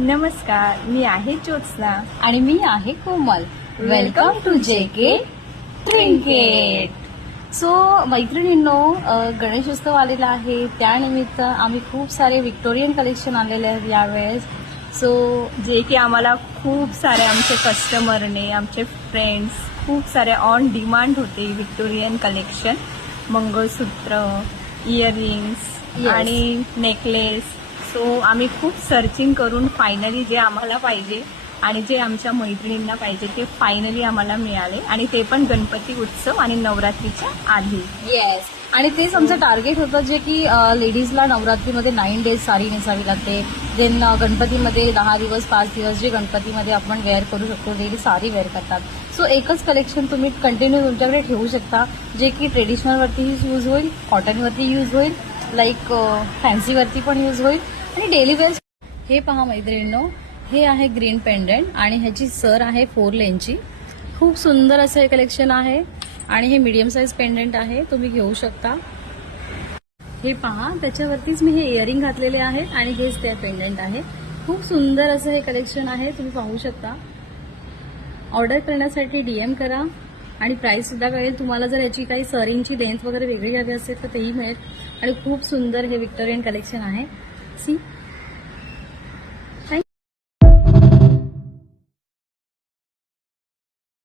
नमस्कार, मी आहे ज्योत्स्ना आणि मी आहे Komal. Welcome to JK trinket. So मैत्रिणींनो, गणेशोत्सव आलेला आहे, त्यानिमित्त आम्ही खूप सारे विक्टोरियन कलेक्शन आणलेले आहेत यावेळेस. सो जे की आम्हाला खूप सारे आमचे कस्टमरने, आमचे फ्रेंड्स खूप सारे ऑन डिमांड होते विक्टोरियन कलेक्शन, मंगळसूत्र, इयरिंग्स Yes. आणि नेकलेस. सो आम्ही खूप सर्चिंग करून फायनली जे आम्हाला पाहिजे आणि जे आमच्या मैत्रिणींना पाहिजे ते फायनली आम्हाला मिळाले, आणि ते पण गणपती उत्सव आणि नवरात्रीच्या आधी. येस, आणि तेच आमचं टार्गेट होतं, जे की लेडीजला नवरात्रीमध्ये 9 days साडी नेसावी लागते. देन गणपतीमध्ये 10 दिवस 5 दिवस जे गणपतीमध्ये आपण वेअर करू शकतो, लेडीज साडी वेअर करतात. सो एकच कलेक्शन तुम्ही कंटिन्यू तुमच्याकडे ठेवू शकता, जे की ट्रेडिशनलवरती यूज होईल, कॉटनवरती यूज होईल, लाईक फॅन्सीवरती पण यूज होईल आणि डेली वेअर. हे पहा मैत्रिणींनो, हे आहे ग्रीन पेंडंट आणि ह्याची सर आहे 4 लेनची. खूप सुंदर असं हे कलेक्शन आहे आणि हे मीडियम साईज पेंडंट आहे, तुम्ही घेऊ शकता. हे पहा, त्याच्यावरतीच मी हे इयरिंग घातलेले आहेत आणि हेच ते पेंडंट आहे. खूप सुंदर असं हे कलेक्शन आहे, तुम्ही पाहू शकता. ऑर्डर करण्यासाठी DM करा आणि प्राइस सुद्धा कळेल तुम्हाला. जर याची काही सरिंगची लेंथ वगैरे वेगळी हवी असेल तर तेही मिळेल. आणि खूप सुंदर हे विक्टोरियन कलेक्शन आहे. सी